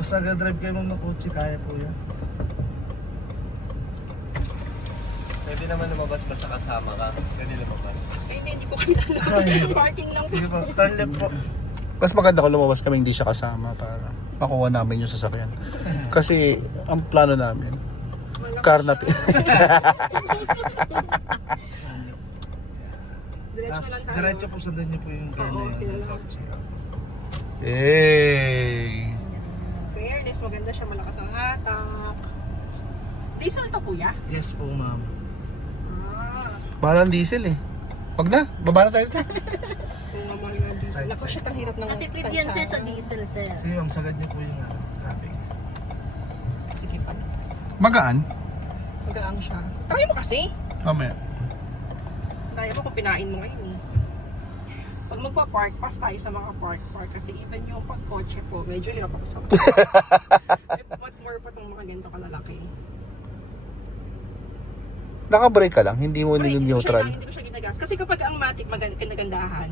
Basta nag-drive kayo ng kotse, kaya po yan. Pwede naman lumabas basta kasama ka. Pwede lumabas. Eh, hindi po kilala. Parking lang po. Sige po, turn left po. Mas maganda kung lumabas kami hindi siya kasama para makuha namin yung sasakyan. Kasi ang plano namin, karnap. Diretso lang tayo. Diretso po, sundan niyo po yung Oo, kilala. kotse. Hey! Fairness, maganda siya, malakas ang hatak. Diesel to kuya? Yes po, ma'am. Ah, Mahal ang diesel eh. Wag na, baba na tayo. kung mamahal nga diesel. Naku, shit, ang hirap ng Natipid yan sir sa diesel sir. Sige ma'am, sagad niyo po yung traffic. Sige pa. Magaan? Magaang siya. Try mo kasi. Mamaya. Kaya mo kung pinain mo ngayon eh. Pag magpa-park, pas tayo sa mga park kasi even yung pagkotse po, medyo hirap ako sa what more pa itong mga ganito kalalaki. Naka-brake ka lang, hindi mo nilin-neutral. Hindi ko siya ginagas. Kasi kapag ang matic kinagandahan,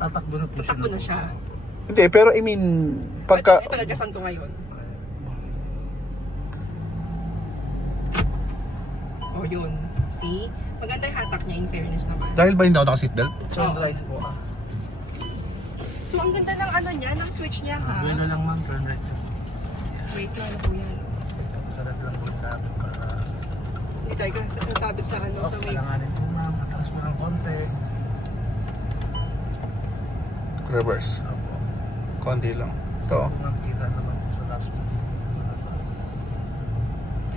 Tatakbo na po siya. tatakbo na siya. Hindi, pero I mean, pagka... Ito nagasan ko ngayon. Oh, yun. See? Maganda yung hatak niya in fairness naman. Dahil ba hindi ako naka-seatbelt? Turn right po. So, ang ganda ng ano niya, ng switch niya ha. Bueno lang ma'am, turn right. Wait lang, ano po yan. Sagad lang po yung traffic para... Hindi tayo kasi sabi sa ano, sa may... Kalanganin po ma'am, atras po ng konti. Reverse. Opo. Konti lang. Ito. Ma'am, kita naman po sa last po.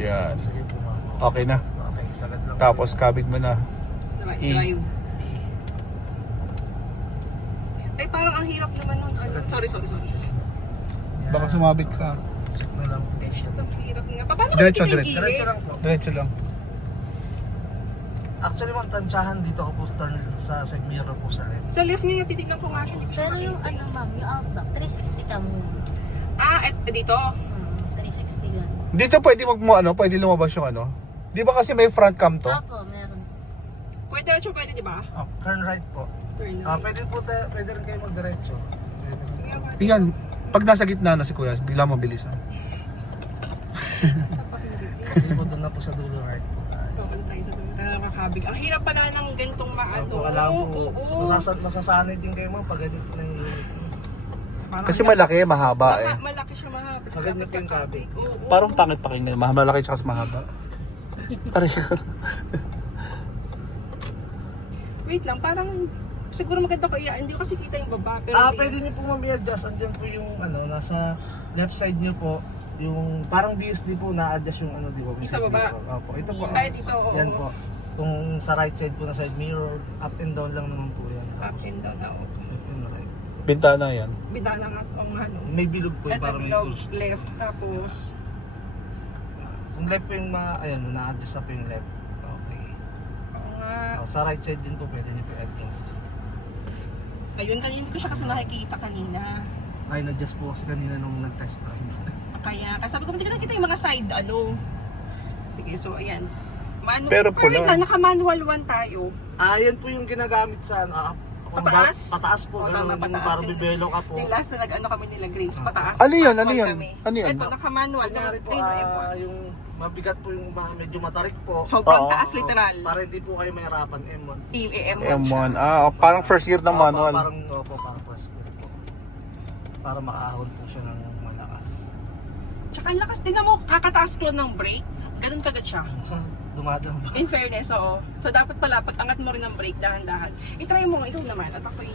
Yan. Sige po ma'am. Okay na. Okay, sagad lang. Tapos kabig mo na. Drive. Ay, parang ang hirap naman nun. Ano? Sorry. Baka sumabit ka. Check na lang po. Eh, shit, ang hirap nga. Paano Diretso, ba diretso. Diretso lang po. Diretso lang. Actually ma'am, tansyahan dito ako po turn sa side mirror po sa left. Sa left niya, titignan ko nga siya. Hindi ko siya Pero yung makita. ano ma'am, yung outback, 360 ka muna. Dito? 360 yan. Dito pwede pwede lumabas yung ano. Di ba kasi may front cam to? Opo, meron. Pwede di ba? Oh, turn right po. Turn right. Pwede rin kayo magdiretso. Sige, Yan. Pag nasa gitna na si Kuya, bigla mo bilis ha. sa pakinggan. Pwede po doon na po sa dulo right po. Oo, tayo sa dulo. Tayo nakakabig. Ang hirap pala ng ganitong maano. Wala po. Oo. Masasanay din kayo ma'am pag ganito na yung... Parang Kasi malaki, mahaba eh. Malaki siya mahaba. Sagad niyo po yung kabig. Oo. Parang pangit pakinggan. Malaki tsaka mas mahaba. Pareho. Wait lang, parang siguro maganda ko hindi ko kasi kita yung baba. Pero Pwede niyo po ma'am i-adjust. Andyan po yung nasa left side niyo po. Yung parang VSD po na-adjust yung di ba? Yung sa baba? Opo. Ito po. Ay, dito, oo. Yan po. Kung sa right side po na side mirror, up and down lang naman po yan. Up and down na ako. Left and right. Bintana yan. Bintana nga ang ano. May bilog po yung Ito para may bilog, push. left, tapos Kung left po yung na-adjust na po yung left. Okay. nga. Sa right side din po pwede niyo po i-adjust. Ayun, kanina hindi ko siya kasi nakikita kanina. Ay, na-adjust po kasi kanina nung nag-test drive. Kaya, kasi sabi ko, hindi ko nakita yung mga side, Sige, so ayan. Pero wait pula. lang, naka-manual 1 tayo. Yan po yung ginagamit sa Pataas? Pataas po, Tama, ganun yung pataas. parang bibelo ka po. Yung last na kami nila Grace, pataas. Ano yun? Manual Ano yun? kami. Ano yun? Ito, naka-manual. Kunyari po, yung mabigat po yung medyo matarik po. Sobrang Oo. taas, literal. Para hindi po kayo mahirapan, M1. M1. Parang first year ng manual. Parang first year po. Para makaahon po siya ng malakas. Tsaka ang lakas din mo, kakataas ko ng brake. Ganun kagad siya. Dumadang ba? In fairness, oo. So dapat pala, pag angat mo rin ng brake, dahan-dahan. I-try mo nga, ikaw naman. At ako'y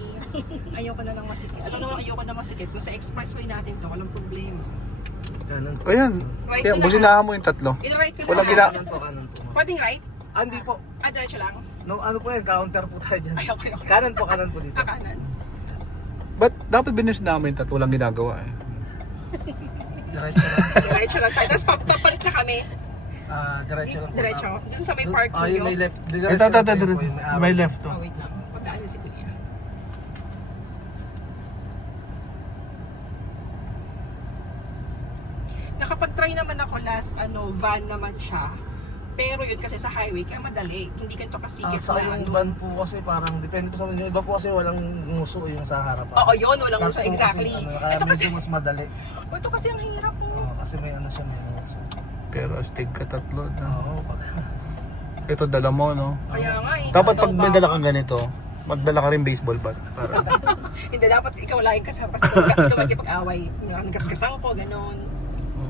ayoko na ng masikip. Alam naman, ayoko na masikip. Kung sa expressway natin to, walang problema. Kanan po. Ayan. Right Kaya to businahan mo yung tatlo. I-right ko Walang na. Kanan po, kanan po. Pwedeng right? Hindi po. Diretso lang. No, ano po yan? Counter po tayo dyan. Ay, okay. Kanan po dito. Kanan. But dapat binusinahan mo yung tatlo. Walang ginagawa eh. Diretso lang. Diretso lang tayo. Tapos papalit na kami. Diretso lang po. Diretso. Dito sa may park Yung may niyo. left. Ito. May left to. Oh, wait lang. Pagkaan na si Kuya. Nakapag-try naman ako last, van naman siya. Pero yun kasi sa highway, kaya madali. Hindi ganito kasikip Sa na yung van po kasi parang, depende po sa mga iba po kasi walang nguso yung sa harapan. Oo, yun. Walang Tapos uso. po Exactly. Kasi, kaya Ito kasi, medyo mas madali. ito kasi ang hirap po. Kasi may ano siya, may nguso. Pero astig ka tatlo na. Oo, pag... Ito dala mo, no? Kaya nga eh. Dapat Ito pag ba? may dala kang ganito, magdala ka rin baseball bat. Para. Hindi, dapat ikaw laging kasama. Kasi ikaw magkipag-away. Nagkaskasan ko, ganun.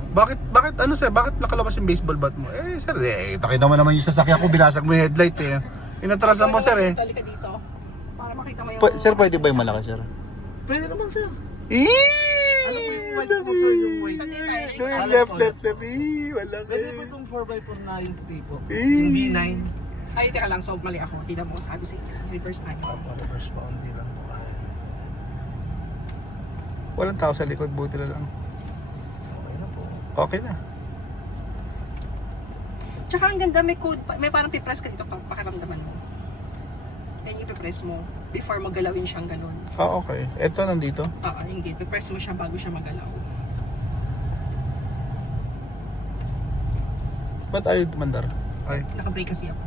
Bakit ano sir, bakit nakalabas yung baseball bat mo? Eh sir, pakita mo naman yung sasakyan ko, binasag mo yung headlight eh. Inatrasan mo sir eh. Tali ka dito. Para makita mo yung... Sir, pwede ba yung malaki sir? Pwede naman sir. Eeeeh! Ano po yung white po sir, yung white? Saan tayo? Yung left. Wala Pwede po kayo. itong 4x4 na yung tipo. Eh. Yung B9. Ay, teka lang. So, mali ako. Tignan mo, sabi sa inyo. Reverse tayo. Reverse pa, hindi lang po. Walang tao sa likod, buti na lang. Okay na po. Okay na. Tsaka ang ganda, may code, may parang pipress ka dito, pakiramdaman mo. Yan yung pipress mo, before mo galawin siyang ganun. Okay. Ito nandito. Yung gate, pipress mo siya bago siya magalaw. Ba't ayaw mandar? Ay. Naka-brake kasi ako.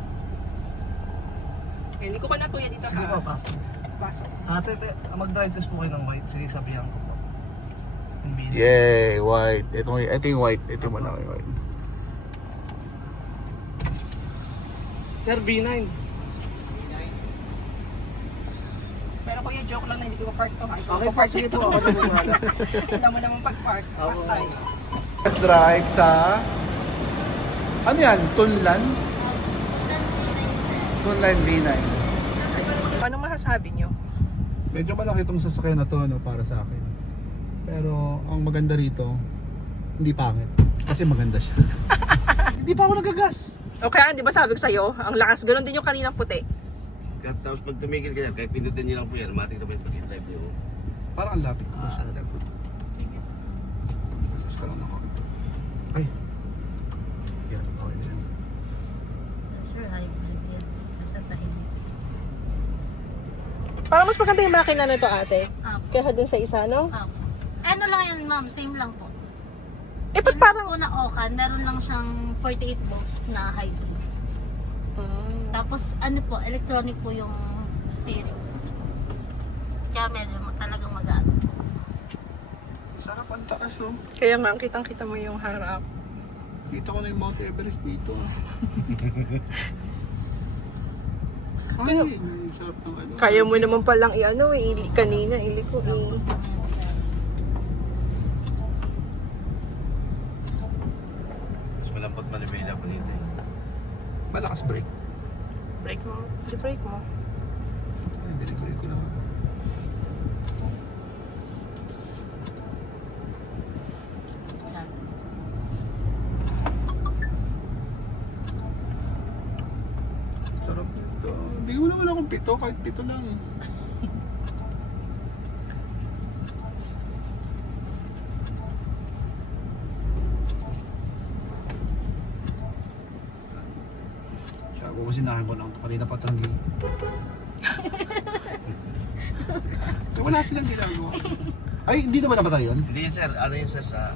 Hindi ko ka na kuya dito Sige po, ha. pasok. Pasok. Ate, mag-drive test po kayo ng white. Sige, sabihan ko po. Yung B9. Yay, white. Ito yung white. Ito yung malaki white. Sir, B9. Pero kuya, joke lang na hindi ko pa-park to ha. Ikaw Okay po, pa-park sige dito. po. Ako na po wala. Alam mo naman pag-park, pass tayo. Test drive sa... Ano yan? Tunlan? Tunlan V9. Anong masasabi nyo? Medyo malaki itong sasakyan na to no, para sa akin. Pero ang maganda rito, hindi pangit. Kasi maganda siya. Hindi pa ako nagagas. Okay, di ba sabi ko sa'yo, ang lakas, ganoon din yung kaninang puti. Tapos pag tumigil ka yan, kahit pindutin nyo lang po yan, matik na po yung pag-drive nyo. Parang ang lapit ko siya. Sus ka lang ako. Ay. Yan, okay na yan. Sure, hybrid yan. Nasa tahimik. Parang mas maganda yung makina na ito ate. Apo. Kaya dun sa isa, no? Apo. Ano lang yan ma'am, same lang po. Eh, pag Yung parang... po na Okan, meron lang siyang 48 volts na hybrid. Tapos ano po, electronic po yung steering. Kaya medyo talagang magaan. Sarap ang taas oh. Kaya nga, kitang-kita mo yung harap. Dito ko na yung Mount Everest dito. Ay, sarap ng ano. Kaya mo naman palang i-ano eh, kanina, iliko eh. Mas malambot manibela po dito eh. Malakas brake. Break mo. Break mo. Ay, delivery ko lang. Sarap nito. Hindi mo naman akong pito, kahit pito lang. Siya, bubusinahin ko lang. Kanina pa tanggi. Wala silang ginagawa. Ay, hindi naman namatay yun. Hindi yun sir, ano yun sir sa...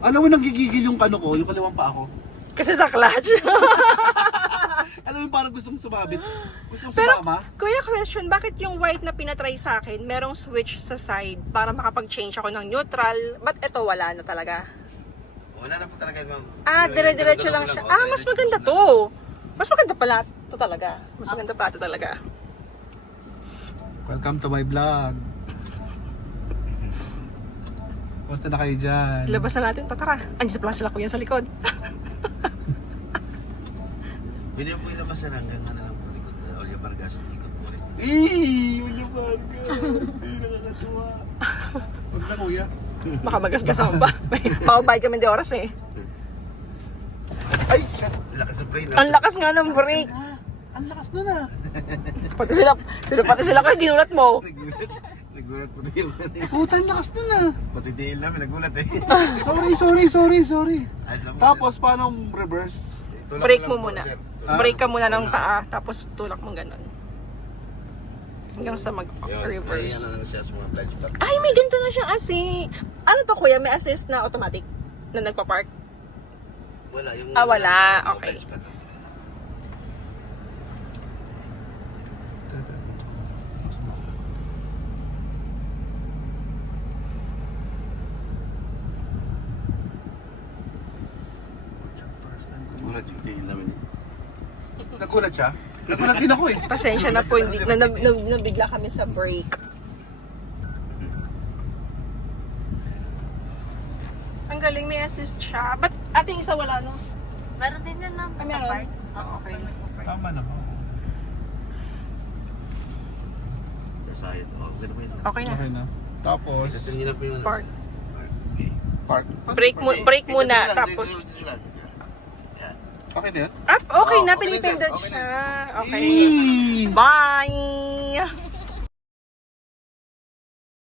Alam mo, nanggigigil yung kano ko, yung kaliwang pa ako. Kasi sa clutch. Alam mo, parang gustong sumabit. Gustong Pero, sumama. kuya, question, bakit yung white na pinatry sa akin, merong switch sa side para makapag-change ako ng neutral? Ba't ito wala na talaga? Wala na po talaga ma'am. Dire-diretso lang siya. Mas maganda to. Mas maganda pala to talaga. Mas maganda pala to talaga. Welcome to my vlog. Basta na kayo dyan. Ilabas na natin. Tara. Andiyan sa plaza kuya sa likod. Pwede po ilabas sir hanggang ano lang po likod na Olio Vargas, ikot po rin. Yun yung barga. Ay, nakakatuwa. Huwag na kuya. Baka magasgasan pa. Pakabay kami di oras eh. Ay, shit. Lakas sa brain. Ang lakas nga ng brake. Ang lakas na na. Pati sila ko yung ginulat mo. Nagulat po din. Puta, ang lakas na na. Pati din namin nagulat eh. Sorry. Ayos lang po, Tapos, paano reverse? sir. Tulak Brake lang mo po, muna. sir. Brake ka muna ng paa. Tapos tulak mo ganun. Hanggang sa Yun, mag-reverse. ayan na lang siya sa mga blind spot. Ay, may ganito na siyang assist. Ano to kuya? May assist na automatic na nagpa-park? Wala yung... Wala. mga Okay. blind spot lang. tingin namin. Nagulat siya? Nagulat din ako eh. Pasensya na po, hindi, nabigla kami sa break. Ang galing, may assist siya. Ba't ating isa wala, no? Meron din yan ma'am Ah, sa meron? park. Ah, okay. Tama naman. Sasayad. Okay na ba yun? Okay na. Okay na. Tapos, Kasi nila po yung... Park. Okay. park. Break muna, Dito lang, tapos... dito lang. Yan. Okay na yan? Up, okay Oh, na, okay na pinipindot dyan, okay na. siya. Okay. Bye!